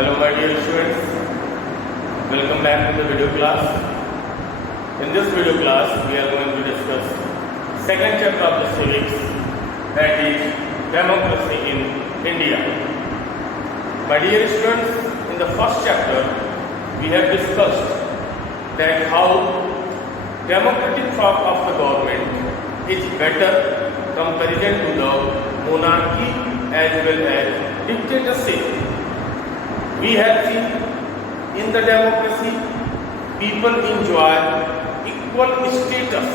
Hello my dear students, welcome back to the video class. In this video class we are going to discuss second chapter of the Civics, that is democracy in India. My dear students, in the first chapter we have discussed that how democratic form of the government is better comparison to the monarchy as well as dictatorship. We have seen in the democracy people enjoy equal status.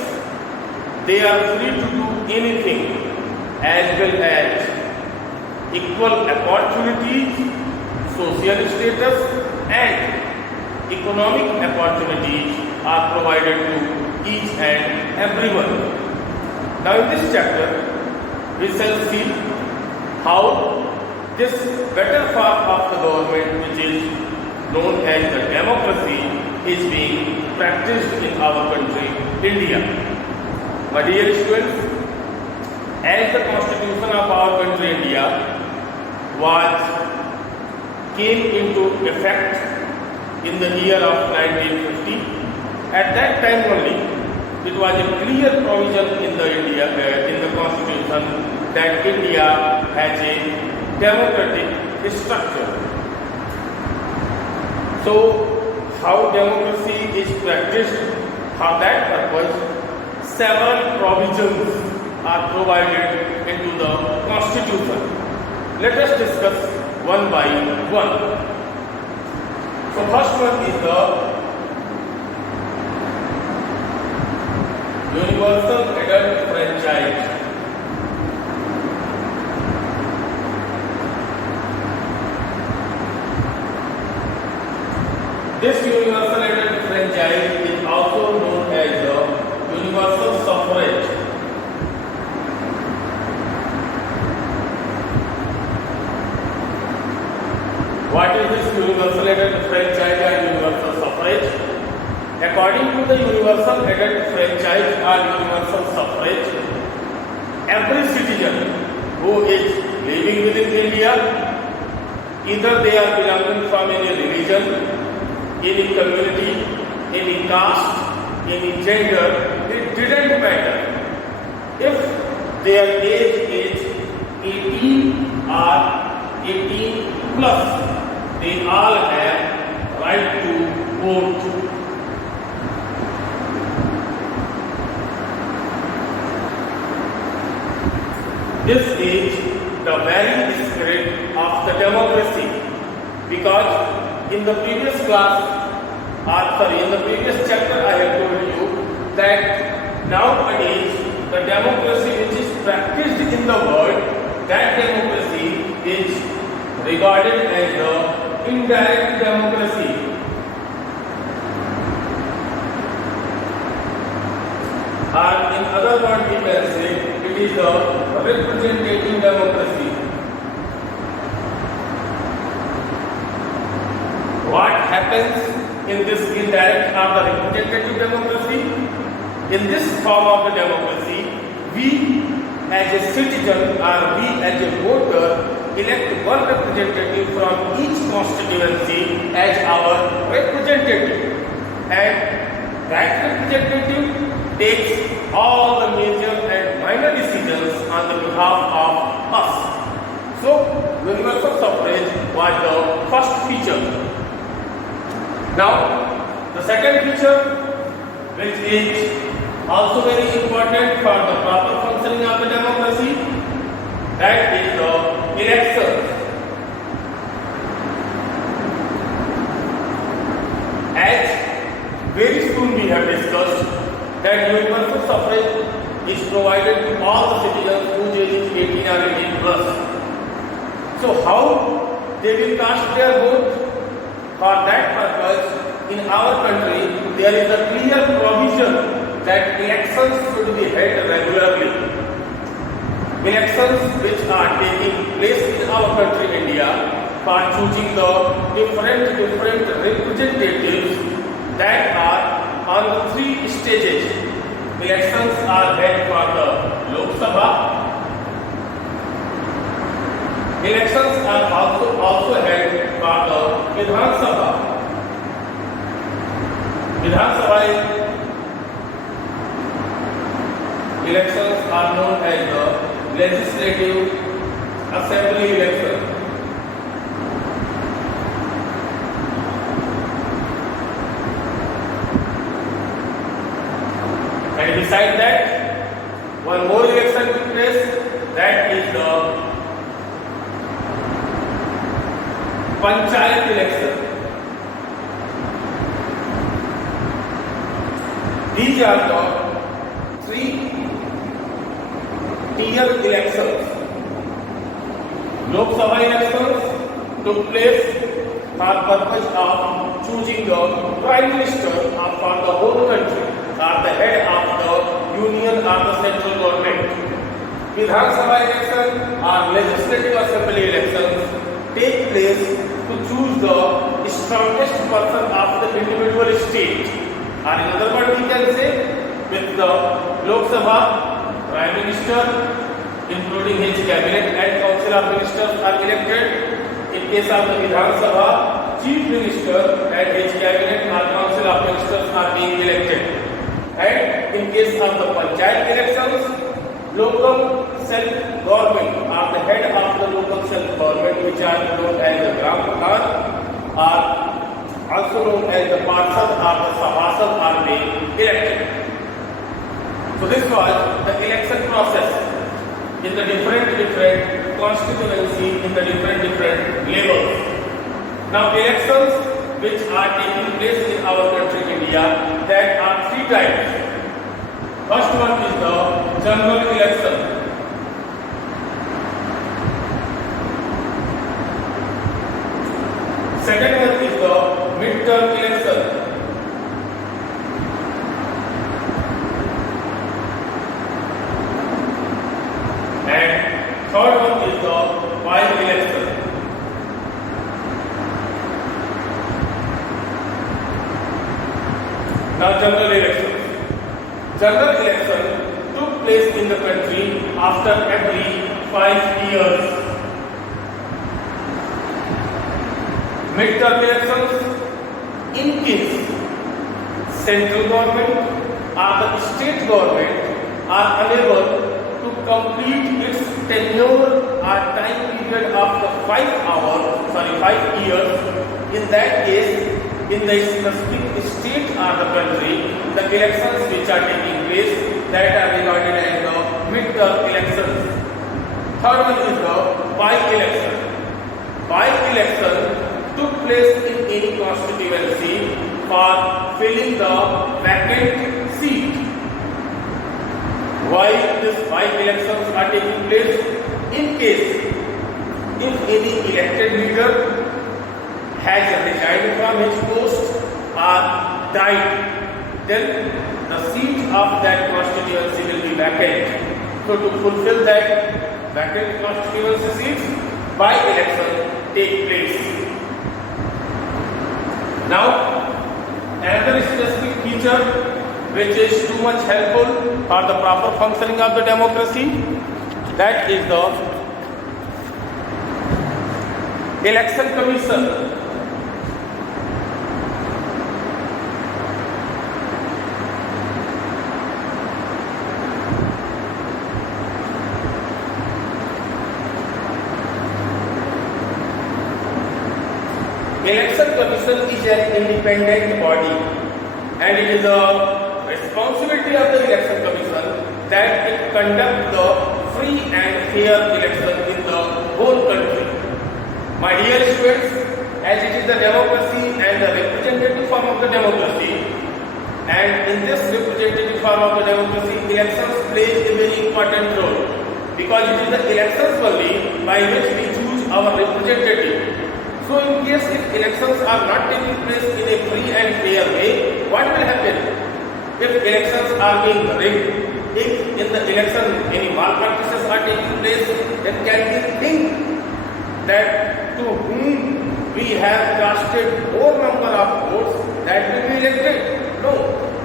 They are free to do anything as well as equal opportunities, social status and economic opportunities are provided to each and everyone. Now in this chapter we shall see how this better form of the government, which is known as the democracy, is being practiced in our country, India. My dear students, as the constitution of our country, India, came into effect in the year of 1950, at that time only, it was a clear provision in the constitution that India has a democratic structure. So, how democracy is practiced, for that purpose, several provisions are provided into the constitution. Let us discuss one by one. So, first one is the universal adult franchise. This universal adult franchise is also known as the universal suffrage. What is this universal adult franchise and universal suffrage? According to the universal adult franchise or universal suffrage, every citizen who is living within India, either they are belonging from any religion, any community, any caste, any gender, it didn't matter. If their age is 18 or 18 plus, they all have right to vote. This is the very spirit of the democracy, because in the previous in the previous chapter I have told you that nowadays the democracy which is practiced in the world, that democracy is regarded as the indirect democracy. And in other words we can say it is the representative democracy. What happens in this indirect or the representative democracy? In this form of the democracy, we as a citizen or we as a voter elect one representative from each constituency as our representative, and that representative takes all the major and minor decisions on the behalf of us. So, universal suffrage was the first feature. Now, the second feature, which is also very important for the proper functioning of the democracy, that is the elections. As very soon we have discussed that universal suffrage is provided to all the citizens whose age is 18 or 18 plus. So, how they will cast their vote? For that purpose, in our country, there is a clear provision that elections should be held regularly. Elections which are taking place in our country, India, for choosing the different representatives that are on the three stages. Elections are held for the Lok Sabha, Elections are also held by the Vidhan Sabha. Vidhan Sabha elections are known as the Legislative Assembly election. And beside that, one more election took place, that is the Panchayat election. These are the 3-tier elections. Lok Sabha elections took place for purpose of choosing the Prime Minister for the whole country, or the head of the union or the central government. Vidhan Sabha election or Legislative Assembly elections take place to choose the strongest person of the individual state. Or in other words, we can say, with the Lok Sabha, Prime Minister, including his cabinet and council of ministers are elected. In case of the Vidhan Sabha, Chief Minister and his cabinet or council of ministers are being elected. And in case of the Panchayat elections, local self-government or the head of the local self-government, which are known as the Gram Pradhan, are also known as the Parshad or the Sabhasad, are being elected. So this was the election process in the different constituency, in the different levels. Now elections which are taking place in our country India, that are 3 types. First one is the general election. Second one is the midterm election. And third one is the by-election. Now general elections. General election took place in the country after every 5 years. Midterm elections, in case central government or the state government are unable to complete its tenure or time period of the 5 years, in that case, in the specific state or the country, the elections which are taking place, that are regarded as the midterm elections. Third one is the by-election. By-election took place in any constituency for filling the vacant seat. Why these by-elections are taking place? In case if any elected leader has resigned from his post or died, then the seat of that constituency will be vacant. So to fulfill that vacant constituency seats, by-election take place. Now, another specific feature which is too much helpful for the proper functioning of the democracy, that is the election commission. Election Commission is an independent body, and it is the responsibility of the Election Commission that it conduct the free and fair election in the whole country. My dear students, as it is the democracy and the representative form of the democracy, and in this representative form of the democracy, elections play a very important role, because it is the elections only by which we choose our representative. So in case if elections are not taking place in a free and fair way, what will happen? If elections are being rigged, if in the election any malpractices are taking place, then can we think that to whom we have casted more number of votes that will be elected? No.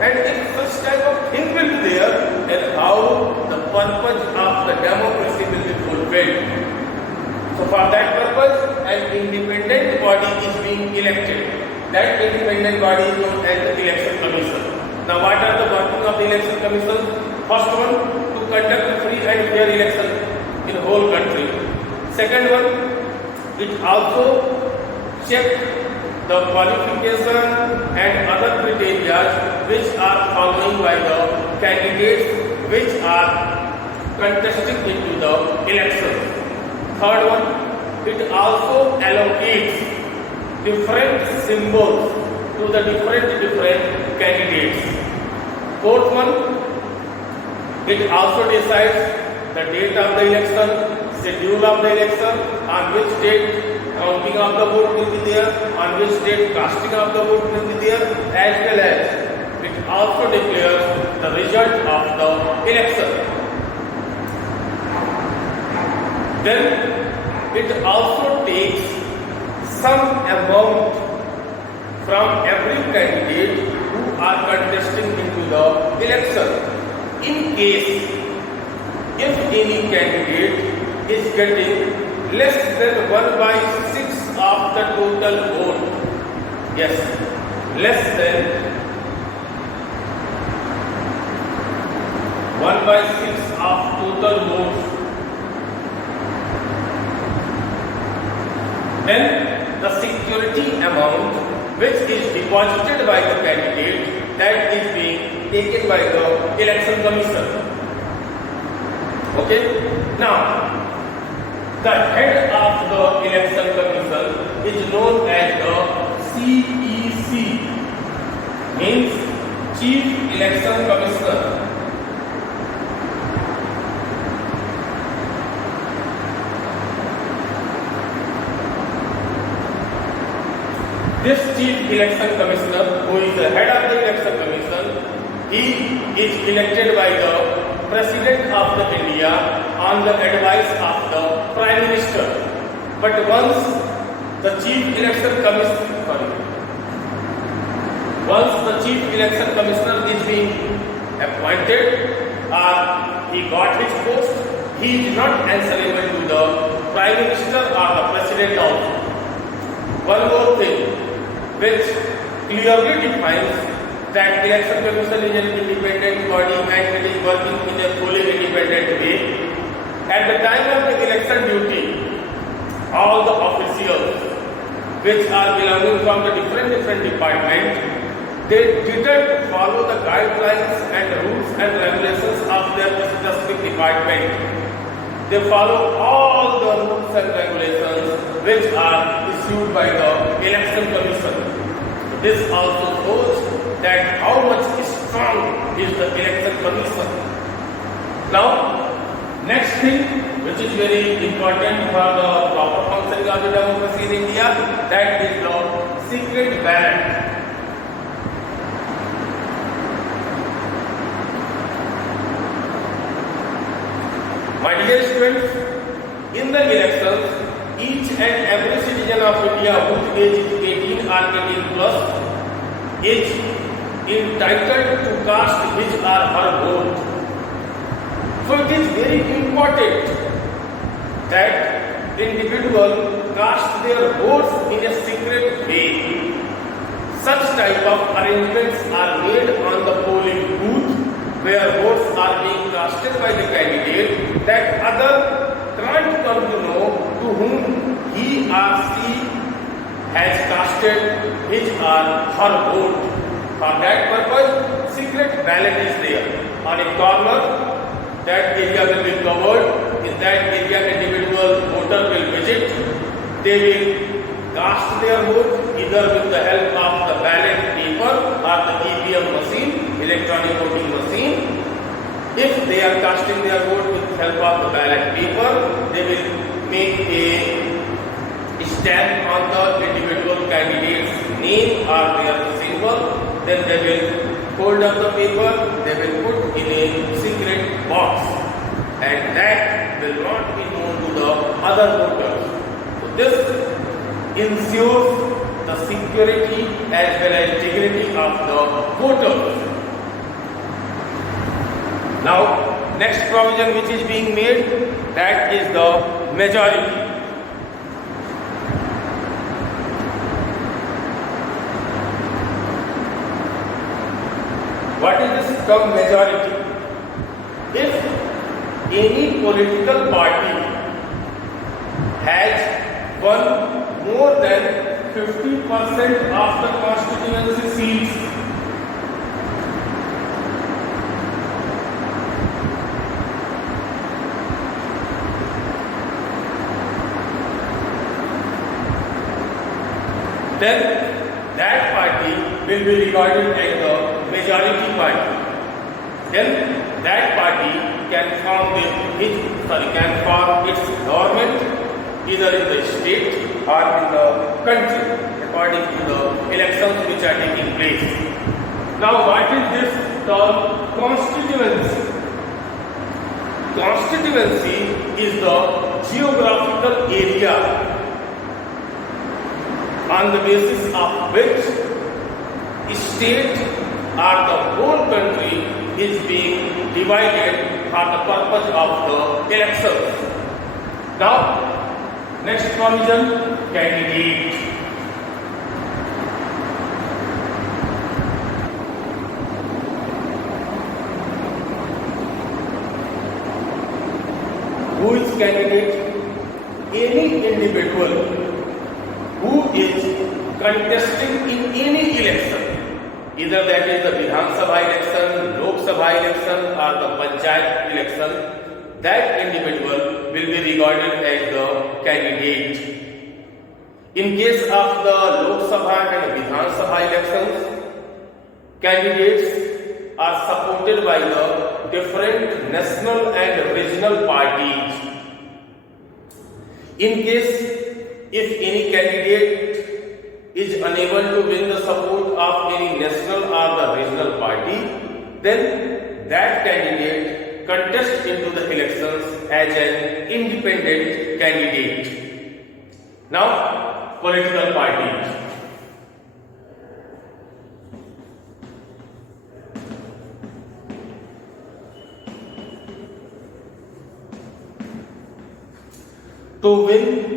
And if such type of thing will be there, then how the purpose of the democracy will be fulfilled? So So for that purpose, an independent body is being elected. That independent body is known as the election commission. Now what are the working of the election commission? First one, to conduct free and fair election in whole country. Second one, it also check the qualification and other criteria which are following by the candidates which are contesting into the election. Third one, it also allocates different symbols to the different candidates. Fourth one, it also decides the date of the election, schedule of the election, on which date counting of the vote will be there, on which date casting of the vote will be there, as well as it also declares the result of the election. Then it also takes some amount from every candidate who are contesting into the election. In case if any candidate is getting less than 1/6 of the total vote, yes, less than 1/6 of total votes, then the security amount which is deposited by the candidate, that is being taken by the election commission. Okay, now the head of the election commission is known as the CEC, means Chief Election Commissioner. This Chief Election Commissioner, who is the head of the election commission, he is elected by the President of the India on the advice of the Prime Minister. But once the Chief Election Commissioner, is being appointed or he got his post, he is not answerable to the Prime Minister or the President also. One more thing which clearly defines that election commission is an independent body and it is working in a fully independent way. At the time of the election duty, all the officials which are belonging from the different departments, they didn't follow the guidelines and rules and regulations of their specific department. They follow all the rules and regulations which are issued by the election commission. This also shows that how much strong is the election commission. Now, next thing which is very important for the proper functioning of the democracy in India, that is the secret ballot. My dear students, in the elections, each and every citizen of India whose age is 18 or 18 plus is entitled to cast his or her vote. So it is very important that individuals cast their votes in a secret way. Such type of arrangements are made on the polling booth where votes are being casted by the candidate that other can't come to know to whom he or she has casted his or her vote. For that purpose, secret ballot is there. On a corner, that area will be covered. In that area, individual voter will visit. They will cast their vote either with the help of the ballot paper or the EVM machine, electronic voting machine. If they are casting their vote with the help of the ballot paper, they will make a stamp on the individual candidate's name or their symbol. Then they will fold up the paper, they will put in a secret box, and that will not be known to the other voters. So this ensures the security as well as integrity of the voters. Now, next provision which is being made, that is the majority. come majority. If any political party has won more than 50% of the constituency seats, then that party will be regarded as the majority party. Then that party can form its government either in the state or in the country according to the elections which are taking place. Now, what is this term constituency? Constituency is the geographical area on the basis of which state or the whole country is being divided for the purpose of the elections. Now, next provision, candidate. Who is candidate? Any individual who is contesting in any election, either that is the Vidhan Sabha election, Lok Sabha election or the Panchayat election, that individual will be regarded as the candidate. In case of the Lok Sabha and Vidhan Sabha elections, candidates are supported by the different national and regional parties. In case if any candidate is unable to win the support of any national or the regional party, then that candidate contests into the elections as an independent candidate. Now, political parties. To win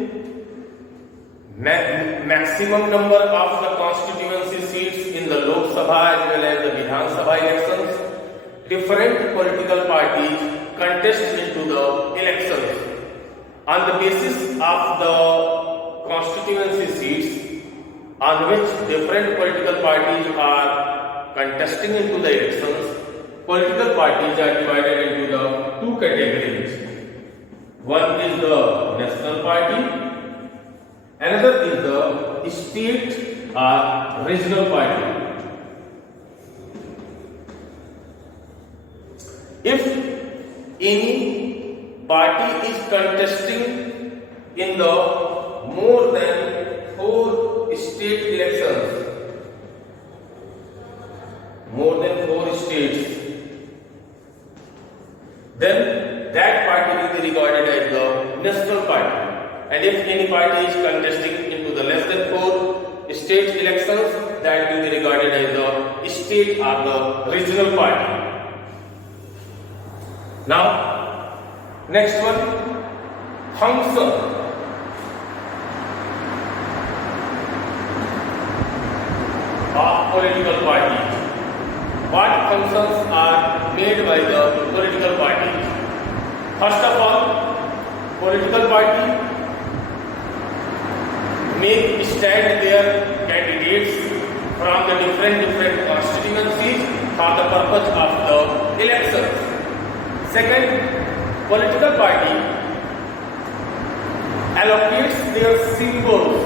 maximum number of the constituency seats in the Lok Sabha as well as the Vidhan Sabha elections, different political parties contest into the elections. On the basis of the constituency seats on which different political parties are contesting into the elections, political parties are divided into the two categories. One is the national party, another is the state or regional party. If any party is contesting in the more than 4 state elections, more than 4 states, then that party will be regarded as the national party. And if any party is contesting into the less than 4 state elections, that will be regarded as the state or the regional party. Now, next one, function. Of political parties. What functions are made by the political parties? First of all, political party make stand their candidates from the different constituencies for the purpose of the elections. Second, political party allocates their symbols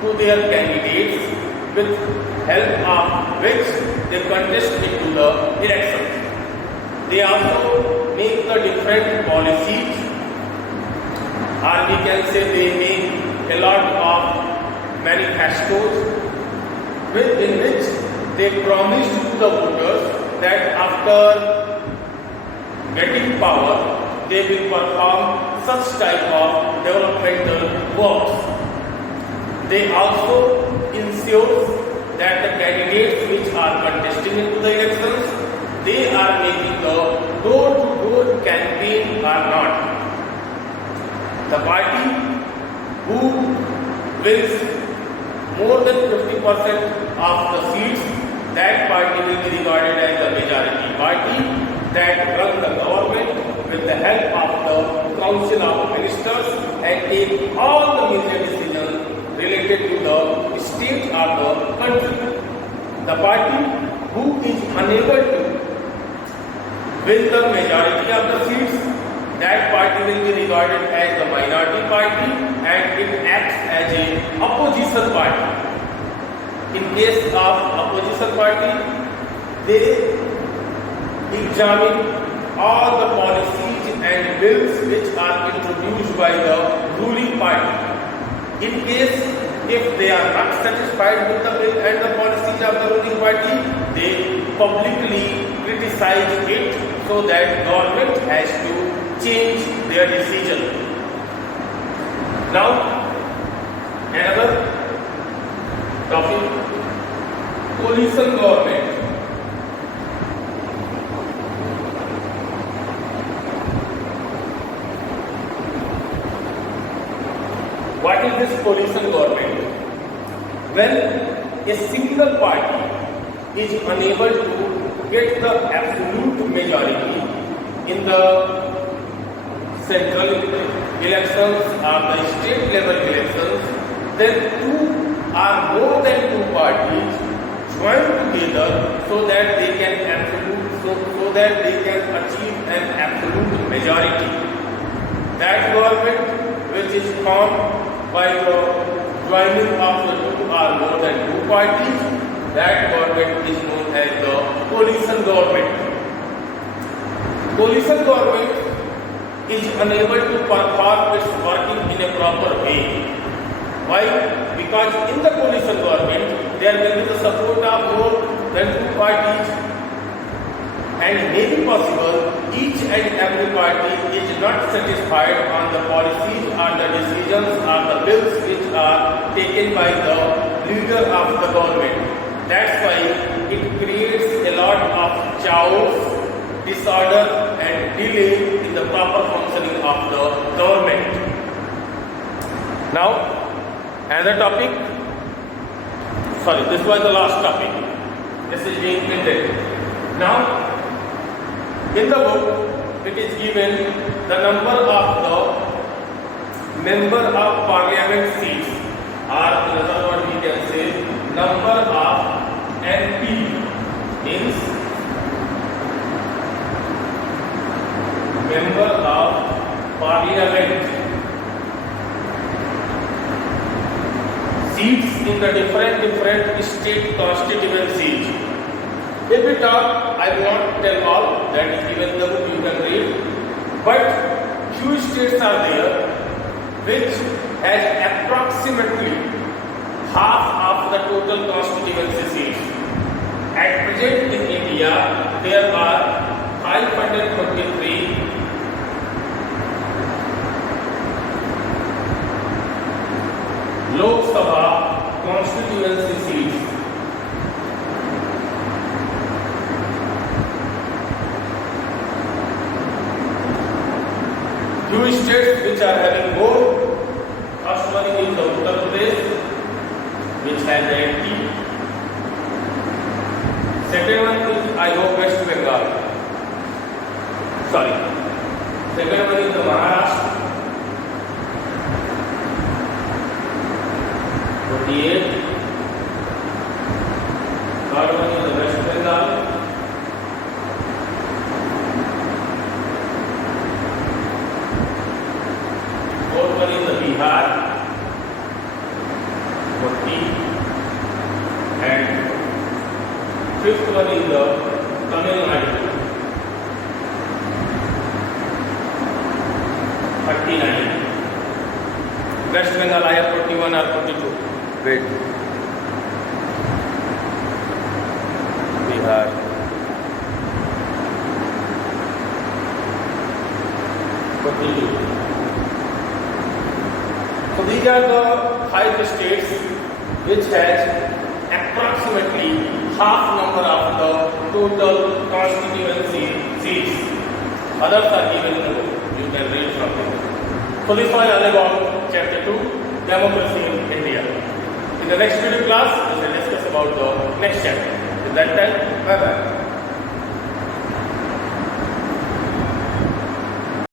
to their candidates with help of which they contest into the elections. They also make the different policies, or we can say they make a lot of manifestos in which they promised to the voters that after getting power, they will perform such type of developmental works. They also ensure that the candidates which are contesting into the elections, they are making the door-to-door campaign or not. The party who wins more than 50% of the seats that party will be regarded as the majority party that run the government with the help of the council of ministers and take all the major decisions related to the state of the country. The party who is unable to win the majority of the seats, that party will be regarded as the minority party and it acts as a opposition party. In case of opposition party, they examine all the policies and bills which are introduced by the ruling party. In case if they are not satisfied with the bill and the policies of the ruling party, they publicly criticize it so that government has to change their decision. Now, another topic, coalition government. What is this coalition government? When a single party is unable to get the absolute majority in the central elections or the state level elections, then two or more than two parties join together so that they can achieve an absolute majority. That government which is formed by the joining of the two or more than two parties, that government is known as the coalition government. Coalition government is unable to perform its working in a proper way. Why? Because in the coalition government, there will be the support of more than two parties, and may be possible each and every party is not satisfied on the policies or the decisions or the bills which are taken by the leader of the government. That's why it creates a lot of chaos, disorder and delay in the proper functioning of the government. Now, another topic. Sorry, this was the last topic. This is being printed. Now, in the book, it is given the number of the member of parliament seats, or in other words, we can say number of MP means member of parliament seats in the different state constituencies. If we talk, I will not tell all, that is given in the book, you can read. But few states are there which has approximately half of the total constituency seats. At present in India, there are 523 Lok Sabha constituency seats. Few states which are having more, first one is Uttar Pradesh, which has 80. Second one is, I hope, West Bengal. Sorry. Second one is the Maharashtra, 48. Third one is the West Bengal. Fourth one is the Bihar, 40. And fifth one is the Tamil Nadu, 39. West Bengal, I have 41 or 42. Wait. Bihar. So these are the 5 states which has approximately half number of the total constituency seats. Others are given in the book. You can read from it. So this was all about chapter 2, democracy in India. In the next video class, we will discuss about the next chapter. Till that time, bye bye.